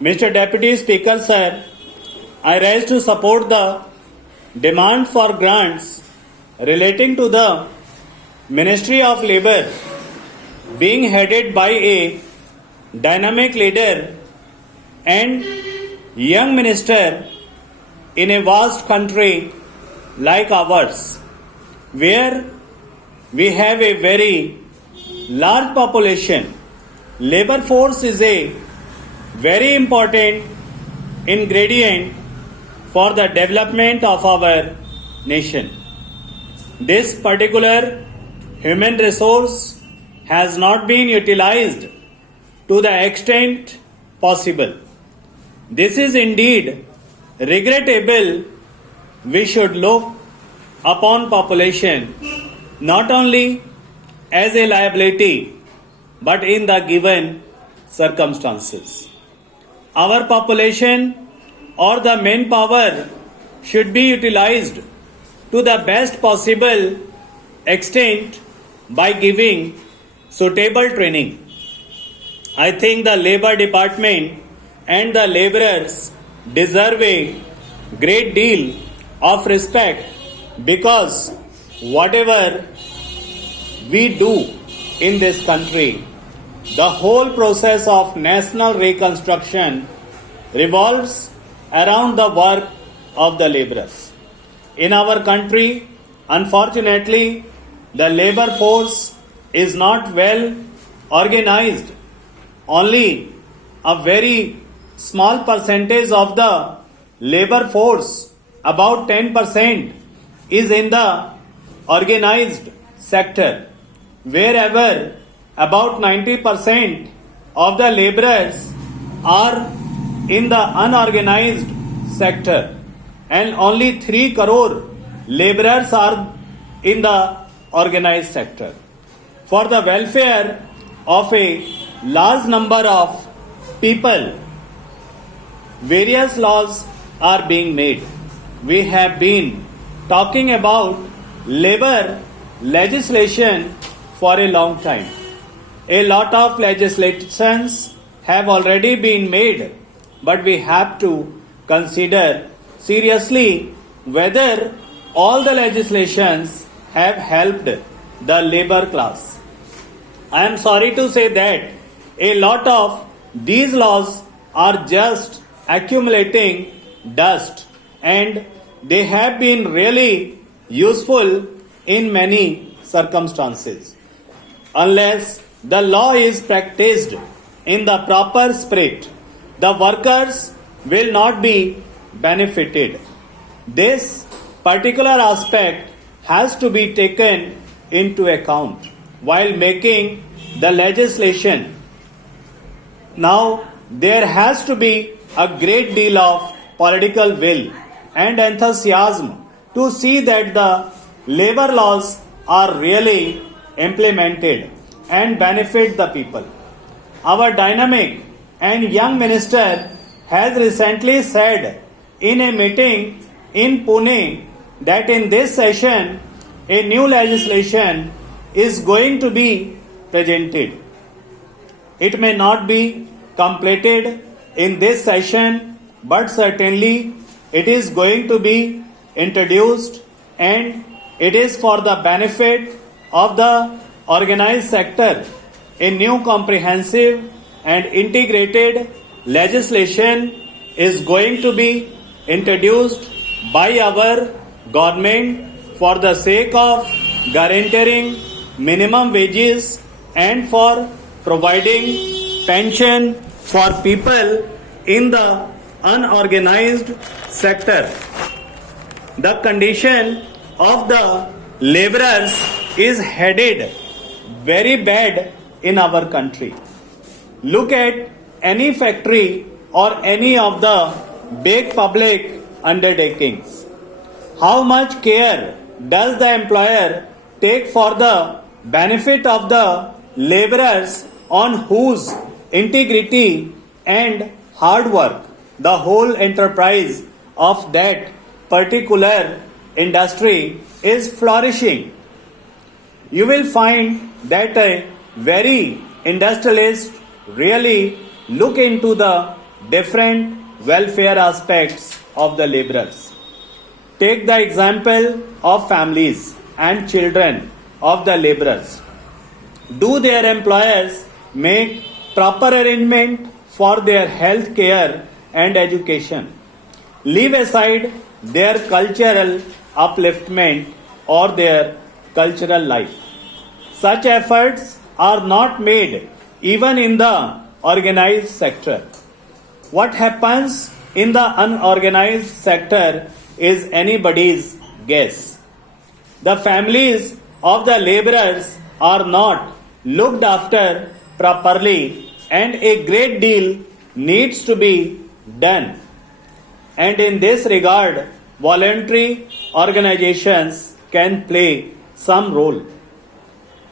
Mr. Deputy Speaker, sir, I rise to support the demand for grants relating to the Ministry of Labour being headed by a dynamic leader and young minister in a vast country like ours, where we have a very large population. Labor force is a very important ingredient for the development of our nation. This particular human resource has not been utilized to the extent possible. This is indeed regrettable. We should look upon population not only as a liability but in the given circumstances. Our population or the manpower should be utilized to the best possible extent by giving suitable training. I think the Labour Department and the labourers deserve a great deal of respect because whatever we do in this country, the whole process of national reconstruction revolves around the work of the labourers. In our country, unfortunately, the labour force is not well organized. Only a very small percentage of the labour force, about 10%, is in the organized sector, wherever about 90% of the labourers are in the unorganized sector and only 3 crore labourers are in the organized sector. For the welfare of a large number of people, various laws are being made. We have been talking about labour legislation for a long time. A lot of legislations have already been made, but we have to consider seriously whether all the legislations have helped the labour class. I am sorry to say that a lot of these laws are just accumulating dust and they have been really useful in many circumstances. Unless the law is practiced in the proper spirit, the workers will not be benefited. This particular aspect has to be taken into account while making the legislation. Now, there has to be a great deal of political will and enthusiasm to see that the labour laws are really implemented and benefit the people. Our dynamic and young minister has recently said in a meeting in Pune that in this session a new legislation is going to be presented. It may not be completed in this session, but certainly it is going to be introduced and it is for the benefit of the organized sector. A new comprehensive and integrated legislation is going to be introduced by our government for the sake of guaranteeing minimum wages and for providing pension for people in the unorganized sector. The condition of the laborers is headed very bad in our country. Look at any factory or any of the big public undertakings. How much care does the employer take for the benefit of the laborers on whose integrity and hard work the whole enterprise of that particular industry is flourishing? You will find that a very industrialist really look into the different welfare aspects of the laborers. Take the example of families and children of the laborers. Do their employers make proper arrangement for their health care and education? Leave aside their cultural upliftment or their cultural life. Such efforts are not made even in the organized sector. What happens in the unorganized sector is anybody's guess. The families of the laborers are not looked after properly, and a great deal needs to be done. And in this regard, voluntary organizations can play some role.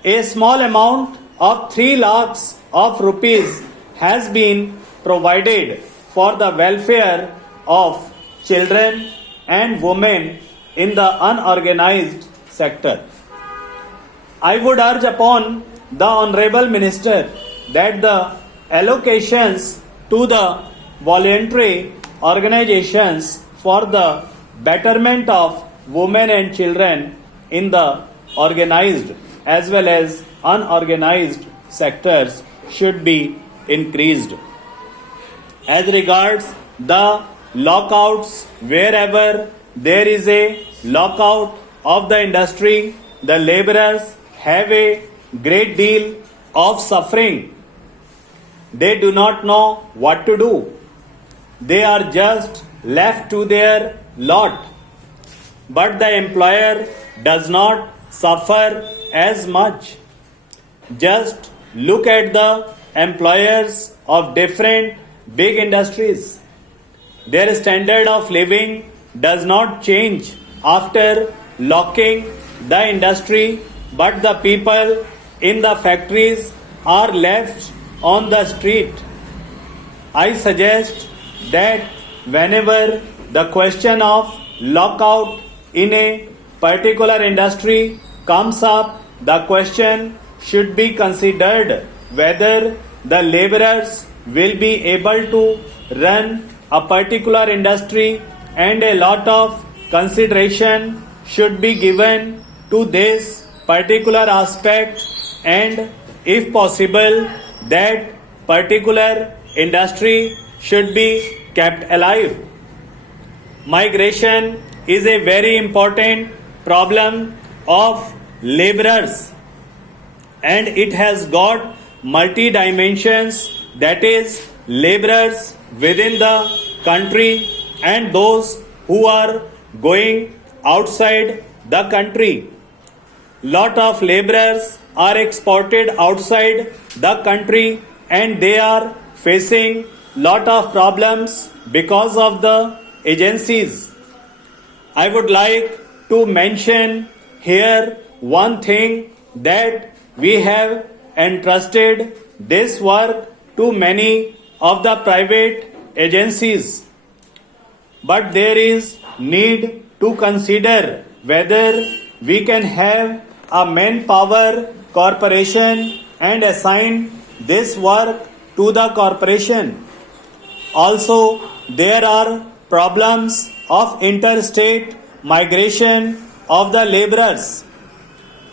A small amount of 3 lakhs of rupees has been provided for the welfare of children and women in the unorganized sector. I would urge upon the Honorable Minister that the allocations to the voluntary organizations for the betterment of women and children in the organized as well as unorganized sectors should be increased. As regards the lockouts, wherever there is a lockout of the industry, the laborers have a great deal of suffering. They do not know what to do. They are just left to their lot. But the employer does not suffer as much. Just look at the employers of different big industries. Their standard of living does not change after locking the industry, but the people in the factories are left on the street. I suggest that whenever the question of lockout in a particular industry comes up, the question should be considered whether the laborers will be able to run a particular industry, and a lot of consideration should be given to this particular aspect, and if possible that particular industry should be kept alive. Migration is a very important problem of laborers, and it has got multi dimensions, that is laborers within the country and those who are going outside the country. Lot of laborers are exported outside the country and they are facing lot of problems because of the agencies. I would like to mention here one thing, that we have entrusted this work to many of the private agencies, but there is need to consider whether we can have a manpower corporation and assign this work to the corporation. Also, there are problems of interstate migration of the laborers.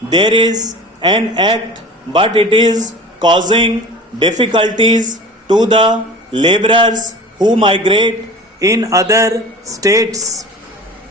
There is an act, but it is causing difficulties to the laborers who migrate in other states.